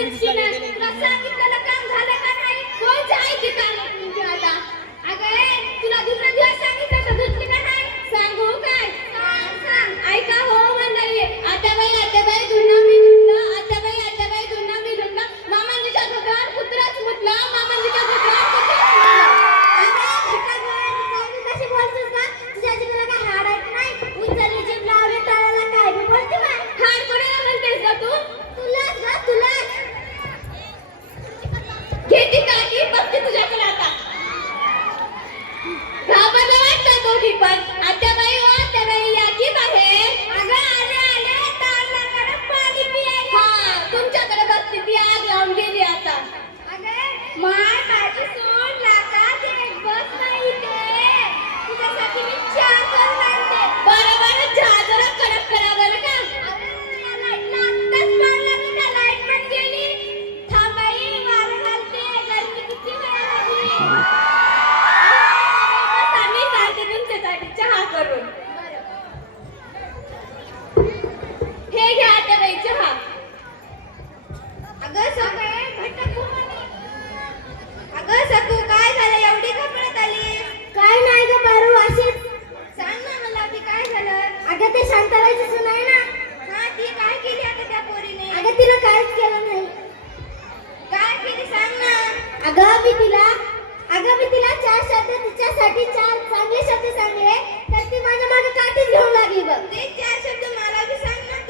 আমি Thank you.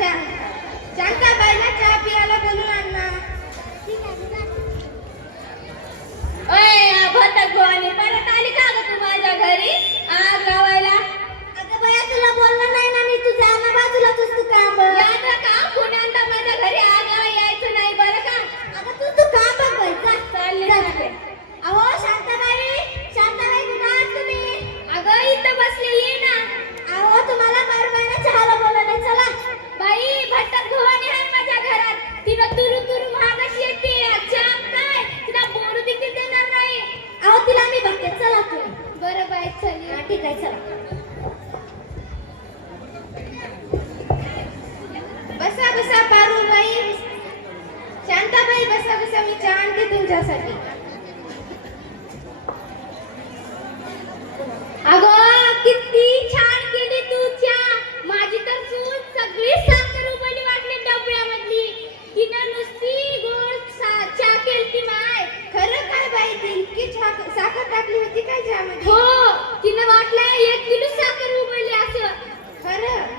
America. बसा बसा पारू शांता शांताबाई बसा बसा मी चहा आणते तुमच्यासाठी अगो किती छान केली तू चहा माझी तर सगळी साखर रुपयाने वाटली डबळ्यामधली तिनं नुसती गोड चहा केलती माय खरं काय बाई ती इतकी साखर टाकली होती काय चहामध्ये हो तिनं वाटलं एक किलो साखर उबळली असं खरं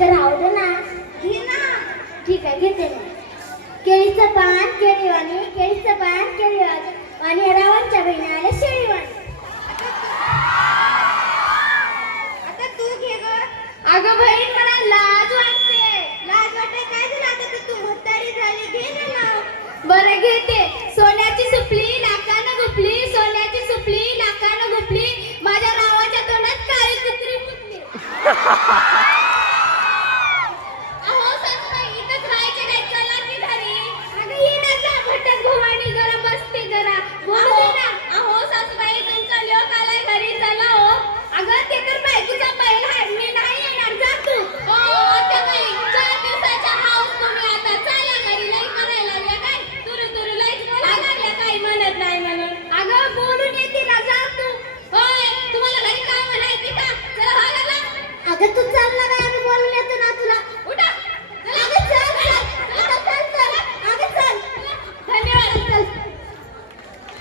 तर राहू दे ना ठीक आहे घेते ना केळीचं पान केळीवाणी केळीचं पान केळीवाणी आणि रावणच्या बहिणी आल्या शेळीवाणी आता तू घे अगं बहीण मला लाज वाटते लाज वाटते काय झालं आता तर तू म्हातारी झाली घे ना नाव बरं घेते सोन्याची सुपली नाकानं गुपली सोन्याची सुपली नाकानं गुपली माझ्या नावाच्या तोंडात काळी कुत्री फुटली